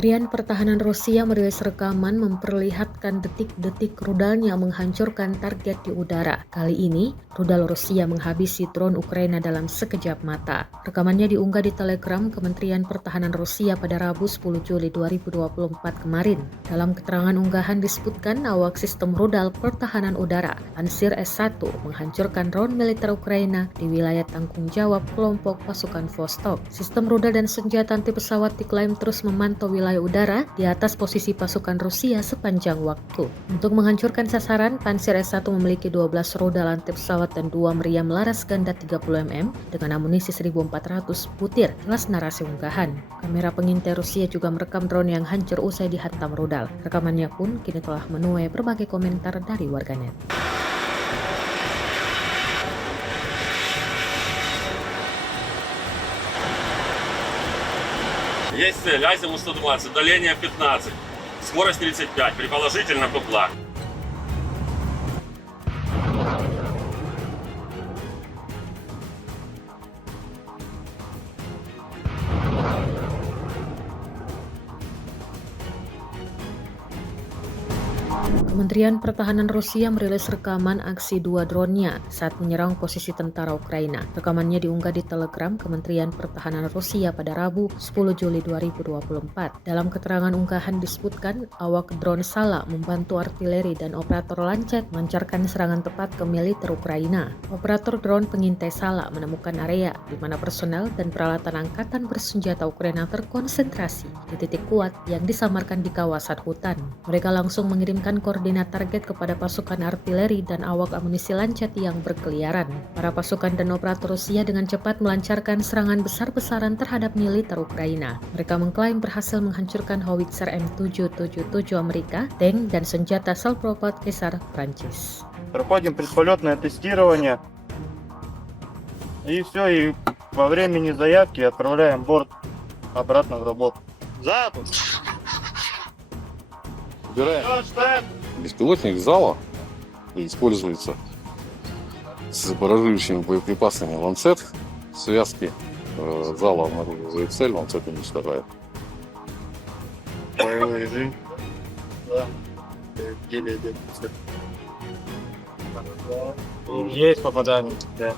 Kementerian Pertahanan Rusia merilis rekaman memperlihatkan detik-detik rudalnya menghancurkan target di udara. Kali ini, rudal Rusia menghabisi drone Ukraina dalam sekejap mata. Rekamannya diunggah di Telegram Kementerian Pertahanan Rusia pada Rabu 10 Juli 2024 kemarin. Dalam keterangan unggahan disebutkan awak sistem rudal pertahanan udara Pansir S-1 menghancurkan drone militer Ukraina di wilayah tanggung jawab kelompok pasukan Vostok. Sistem rudal dan senjata anti pesawat diklaim terus memantau wilayah udara di atas posisi pasukan Rusia sepanjang waktu. Untuk menghancurkan sasaran, Pansir S-1 memiliki 12 rudal anti pesawat dan 2 meriam laras ganda 30 mm dengan amunisi 1.400 butir, jelas narasi unggahan. Kamera pengintai Rusia juga merekam drone yang hancur usai dihantam rudal. Rekamannya pun kini telah menuai berbagai komentar dari warganet. Есть цель, Азимут-120, удаление 15, скорость 35, предположительно ППЛА. Kementerian Pertahanan Rusia merilis rekaman aksi 2 drone-nya saat menyerang posisi tentara Ukraina. Rekamannya diunggah di Telegram Kementerian Pertahanan Rusia pada Rabu 10 Juli 2024. Dalam keterangan unggahan disebutkan awak drone Sala membantu artileri dan operator Lancet melancarkan serangan tepat ke militer Ukraina. Operator drone pengintai Sala menemukan area di mana personel dan peralatan angkatan bersenjata Ukraina terkonsentrasi di titik kuat yang disamarkan di kawasan hutan. Mereka langsung mengirimkan koordinat target kepada pasukan artileri dan awak amunisi Lancet yang berkeliaran. Para pasukan dan operator Rusia dengan cepat melancarkan serangan besar-besaran terhadap militer Ukraina. Mereka mengklaim berhasil menghancurkan howitzer M777 Amerika, tank dan senjata self-propelled Caesar Prancis. Проходим предполетное тестирование. И все, и во времени заявки отправляем борт обратно в работу. Беспилотник зала используется с баражирующими боеприпасами ланцет. Связки зала обнаруживает цель, ланцет уничтожает. Боевой режим. Да. Есть попадание. Да.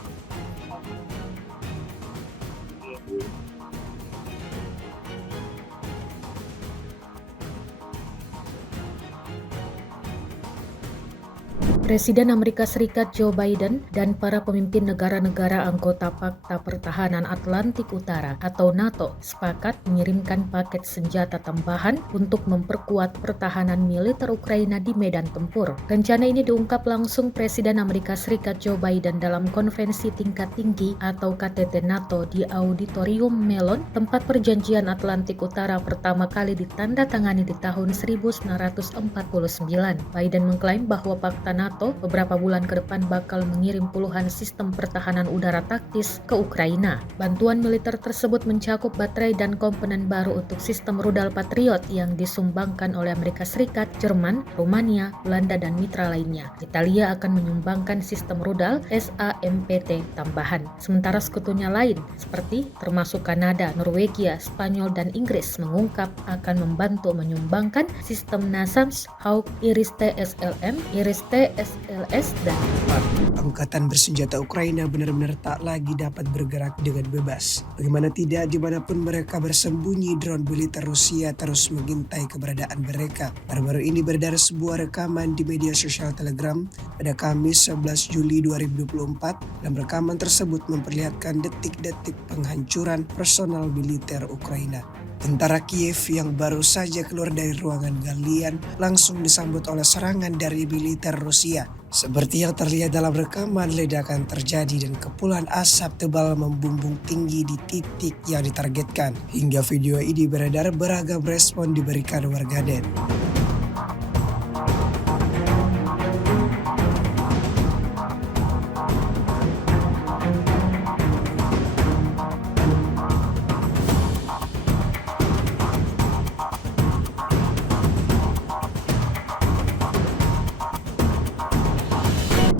Presiden Amerika Serikat Joe Biden dan para pemimpin negara-negara anggota Pakta Pertahanan Atlantik Utara atau NATO sepakat mengirimkan paket senjata tambahan untuk memperkuat pertahanan militer Ukraina di medan tempur. Rencana ini diungkap langsung Presiden Amerika Serikat Joe Biden dalam konferensi tingkat tinggi atau KTT NATO di Auditorium Mellon, tempat perjanjian Atlantik Utara pertama kali ditandatangani di tahun 1949. Biden mengklaim bahwa Pakta NATO beberapa bulan ke depan bakal mengirim puluhan sistem pertahanan udara taktis ke Ukraina. Bantuan militer tersebut mencakup baterai dan komponen baru untuk sistem rudal Patriot yang disumbangkan oleh Amerika Serikat, Jerman, Rumania, Belanda, dan mitra lainnya. Italia akan menyumbangkan sistem rudal SAMPT tambahan. Sementara sekutunya lain, seperti termasuk Kanada, Norwegia, Spanyol, dan Inggris mengungkap akan membantu menyumbangkan sistem NASAMS, Hawk, Iris-T SLM, Iris-T SLS, dan Angkatan bersenjata Ukraina benar-benar tak lagi dapat bergerak dengan bebas. Bagaimana tidak, dimanapun mereka bersembunyi, drone militer Rusia terus mengintai keberadaan mereka. Baru-baru ini beredar sebuah rekaman di media sosial Telegram pada Kamis 11 Juli 2024. Dalam rekaman tersebut memperlihatkan detik-detik penghancuran personal militer Ukraina. Tentara Kiev yang baru saja keluar dari ruangan galian langsung disambut oleh serangan dari militer Rusia. Seperti yang terlihat dalam rekaman, ledakan terjadi dan kepulan asap tebal membumbung tinggi di titik yang ditargetkan. Hingga video ini beredar, beragam respon diberikan warganet.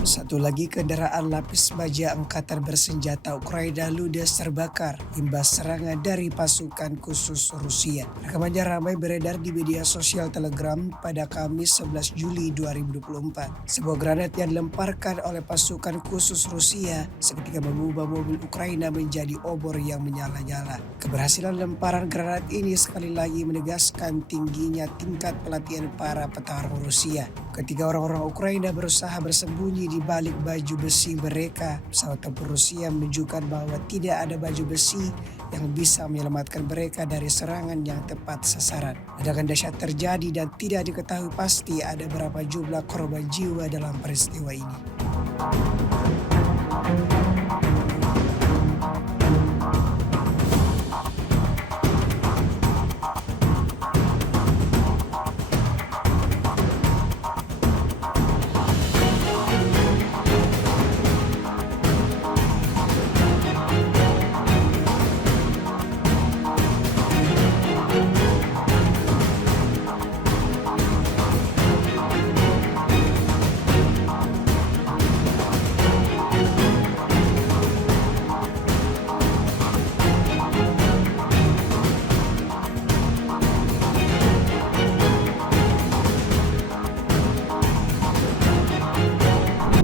Satu lagi kendaraan lapis baja Angkatan Bersenjata Ukraina ludes terbakar imbas serangan dari pasukan khusus Rusia. Rekamannya ramai beredar di media sosial Telegram pada Kamis 11 Juli 2024. Sebuah granat yang dilemparkan oleh pasukan khusus Rusia seketika mengubah mobil Ukraina menjadi obor yang menyala-nyala. Keberhasilan lemparan granat ini sekali lagi menegaskan tingginya tingkat pelatihan para petarung Rusia. Ketika orang-orang Ukraina berusaha bersembunyi di balik baju besi mereka, pesawat tempur Rusia menunjukkan bahwa tidak ada baju besi yang bisa menyelamatkan mereka dari serangan yang tepat sasaran. Ledakan dahsyat terjadi dan tidak diketahui pasti ada berapa jumlah korban jiwa dalam peristiwa ini.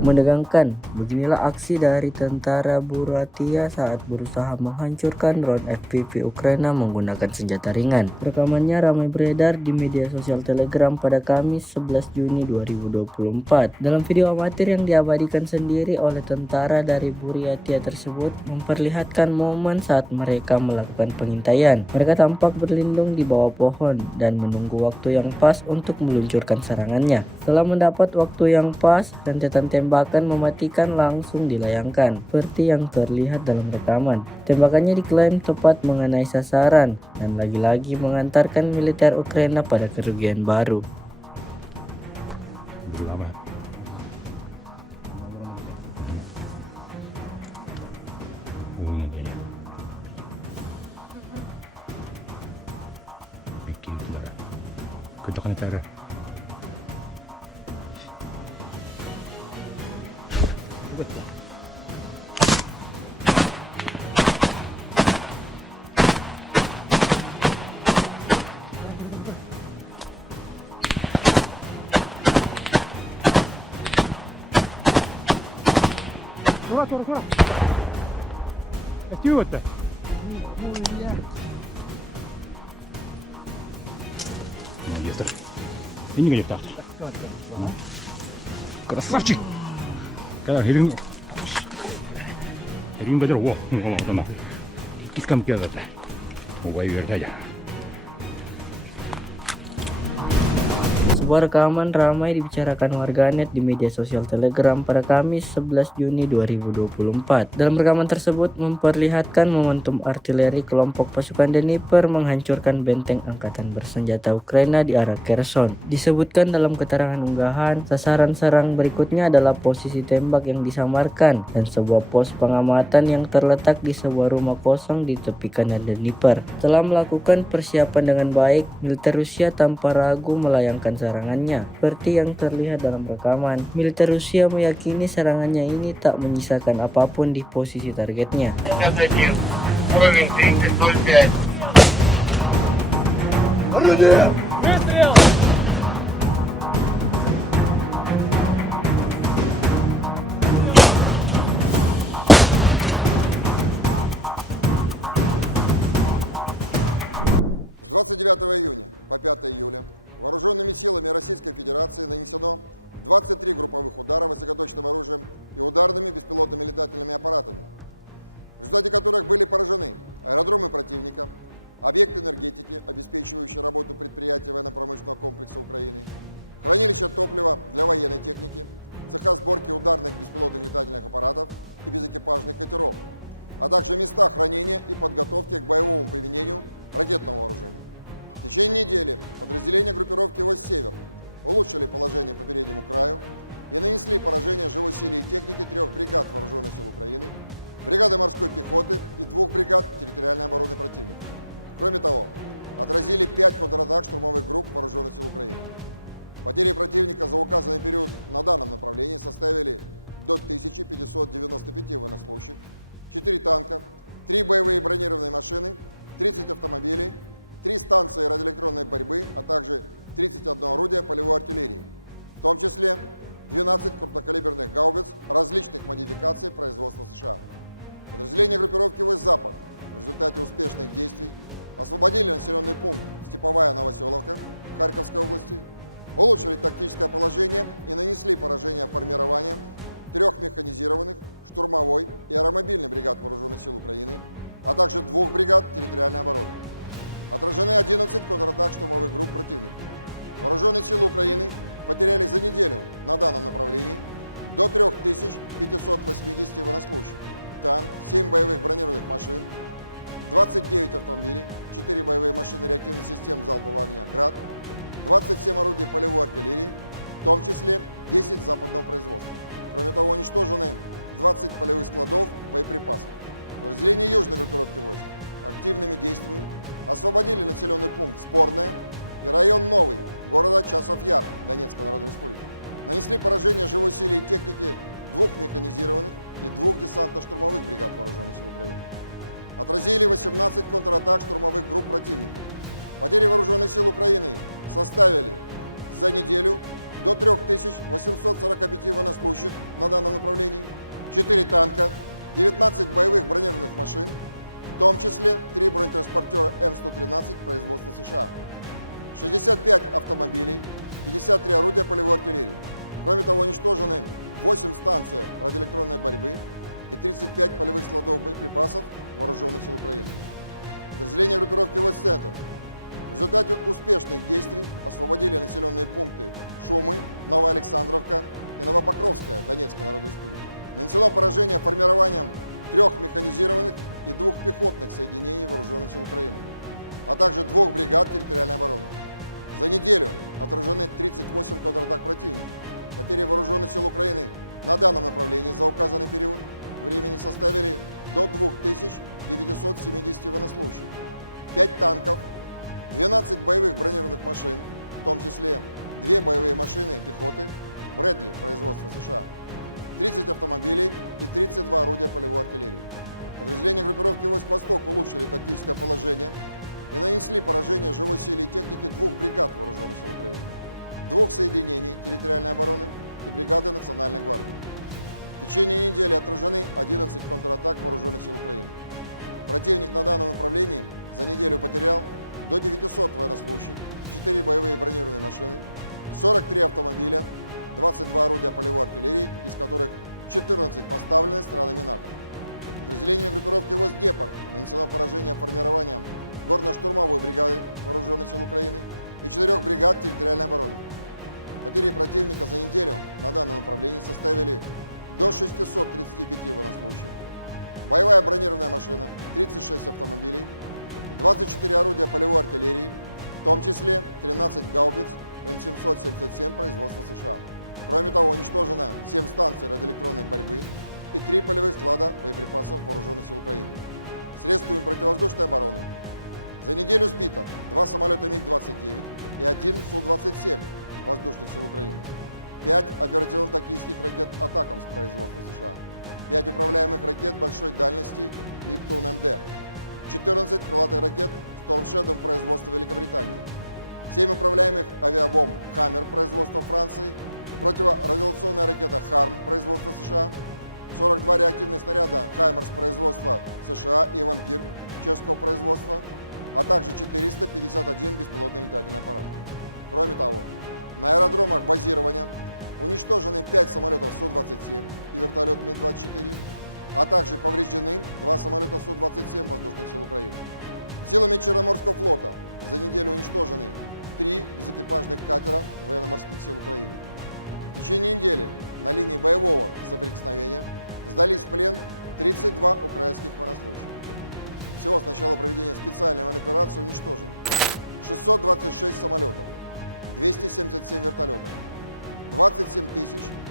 Menegangkan, beginilah aksi dari tentara Buryatia saat berusaha menghancurkan drone FPV Ukraina menggunakan senjata ringan. Rekamannya ramai beredar di media sosial Telegram pada Kamis 11 Juni 2024. Dalam video amatir yang diabadikan sendiri oleh tentara dari Buryatia tersebut memperlihatkan momen saat mereka melakukan pengintaian. Mereka tampak berlindung di bawah pohon dan menunggu waktu yang pas untuk meluncurkan serangannya. Setelah mendapat waktu yang pas, rentetan tembakan mematikan langsung dilayangkan, seperti yang terlihat dalam rekaman. Tembakannya diklaim tepat mengenai sasaran dan lagi-lagi mengantarkan militer Ukraina pada kerugian baru. Ini kan kita. Красавчик. Когда Херин бедро, во, там. Кискам кидать. Могай вертая. Sebuah rekaman ramai dibicarakan warganet di media sosial Telegram pada Kamis 11 Juni 2024. Dalam rekaman tersebut memperlihatkan momentum artileri kelompok pasukan Dnieper menghancurkan benteng Angkatan Bersenjata Ukraina di arah Kherson. Disebutkan dalam keterangan unggahan, sasaran serang berikutnya adalah posisi tembak yang disamarkan dan sebuah pos pengamatan yang terletak di sebuah rumah kosong di tepi kanan Dnieper. Setelah melakukan persiapan dengan baik, militer Rusia tanpa ragu melayangkan serangannya. Seperti yang terlihat dalam rekaman, militer Rusia meyakini serangannya ini tak menyisakan apapun di posisi targetnya. С 29 июня по 5 июля вооруженными силами Российской Федерации нанесено 23 групповых удара высокоточным оружием и ударными беспилотными летательными аппаратами, в результате которых были поражены аэродромы противника, объекты энергетики, обеспечивающие работу предприятий военно-промышленного комплекса Украины, хранилища топлива для военной техники, цеха сборки ударных беспилотных летательных аппаратов и безэкипажных катеров, а также места хранения и подготовки к боевому применению ракетного вооружения. В течение недели подразделения группировки «Востсевер» улучшили положение по переднему краю и нанесли поражение живой силе и технике 3 бригад Вооруженных сил Украины, бригады морской пехоты и 2 бригад территориальной обороны противника. Кроме того, отразили 5 контратак штурмовых групп Вооруженных сил Украины. Потери противника за указанный период на данном направлении составили до 1595 военнослужащих, 4 танка, 3 боевые бронированные машины, 30 автомобилей, 3 станции радиоэлектронной борьбы, а также 31 орудие полевой артиллерии, в том числе 12 крупнокалиберных гаубиц различных модификаций производства США. Подразделения группировки войск «Запад» в результате успешных действий освободили населенный пункт Степовая Новоселовка Харьковской области, улучшили тактическое положение и нанесли поражение формированием 3 механизированных, штурмовой и аэромобильных бригад Вооруженных сил Украины, а также 2 бригад территориальной обороны. Отражены 11 контратак штурмовых групп противника. Вооруженные силы Украины потеряли за неделю на данном направлении до 3580 военнослужащих, танк, 7 боевых бронированных машин, 29 автомобилей, 4 боевые машины реактивных систем залпового огня «Град», 27 орудий полевой артиллерии, в том числе 10 западного производства. Кроме того, уничтожены 20 полевых складов боеприпасов. Подразделения южной группировки войск активными действиями освободили населенный пункт Спорное и район Новый города Часов Яр Донецкой Народной Республики. Нанесли поражение живой силе и технике 2 механизированных и 2 десантно-штурмовых бригад Вооруженных сил Украины. Отразили 18 контратак штурмовых групп противника. Потери Вооруженных сил Украины составили за неделю до 3845 военнослужащих на данном направлении, 4 танка, 19 боевых бронированных машин, в том числе 3 бронетранспортера М113 производства США, 65 автомобилей, 53 орудия полевой артиллерии. Кроме того, уничтожены 8 станций радиоэлектронной борьбы и 35 полевых складов боеприпасов Вооруженных сил Украины. Подразделения группировки войск «Центр» в результате успешных действий освободили населенные пункты Шумы, Новоалександровка и Новопокровская Донецкой Народной Республики. Нанесено поражение формированием 3 механизированных и 2 пехотных соединений Вооруженных сил Украины, а также 2 бригад территориальной обороны. За неделю отражены 38 контратак противника. Потери Вооруженных сил Украины на данном направлении за указанный период времени составили до 2970 военнослужащих, 5 танков, 12 боевых бронированных машин, в том числе 2 боевые машины пехоты Брэдли производства США, 30 автомобилей и 32 орудия полевой артиллерии. Подразделения группировки войск «Восток» улучшили тактическое положение и нанесли поражение живой силе и технике 2 бригад Вооруженных сил Украины, 2 соединений территориальной обороны и бригады Национальной гвардии. В течение недели отражены 11 контратак Вооруженных сил Украины. Противник на данном направлении за неделю потерял до 900 военнослужащих, 4 боевые бронированные машины, 43 автомобиля, 22 орудия полевой артиллерии, из которых 14 поставлены странами НАТО. Подразделениями группировки войск «Днепр» нанесено поражение формированием горно-штурмовой бригады Вооруженных сил Украины и 4 бригад территориальной обороны. Потери противника за неделю на данном направлении составили до 635 военнослужащих, боевая бронированная машина, 36 автомобилей, 24 орудия полевой артиллерии, в том числе 13 гаубиц М777 производства США. Кроме того, уничтожено 7 станций радиоэлектронной борьбы и 3 полевых склада боеприпасов Вооруженных сил Украины. Средствами противовоздушной обороны за неделю сбито 2 самолета МиГ-29 и 1 Су-27 воздушных сил Украины, 5 оперативно-тактических ракет «Атакамс» производства США, 5 управляемых ракет большой дальности «Нептун-МД», 14 крылатых ракет «Storm Shadow» производства Великобритании, 7 управляемых авиабомб «Хаммер» производства Франции, противорадиационная ракета «Харм» производства США, 42 реактивных снаряда «Хаймерс» производства США и «Вампир» чешского производства, а также 451 беспилотный летательный аппарат. Кроме того, на аэродромах базирования уничтожены 5 самолетов Су-27 и вертолет Ми-24, а также повреждены 2 самолета Су-27 воздушных сил Украины. Силами Черноморского флота за неделю уничтожены 3 безэкипажных катера военно-морских сил Украины. В течение недели на линии боевого соприкосновения сдались в плен 32 украинских военнослужащих. Всего с начала проведения специальной военной операции уничтожено 626 самолетов, 277 вертолетов, 27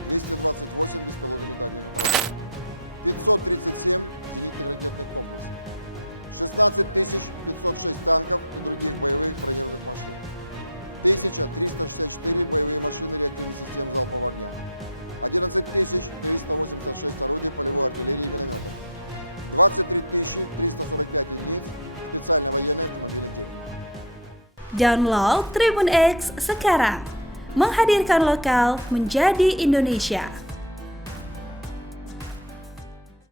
228 беспилотных летательных аппаратов, 537 зенитных ракетных комплексов, 16 506 танков и других боевых бронированных машин, 1364 боевые машины реактивных систем залпового огня, 11 386 орудий полевой артиллерии и минометов, 23 345 единиц специальной военной автомобильной техники. Download Tribun X sekarang, menghadirkan lokal menjadi Indonesia.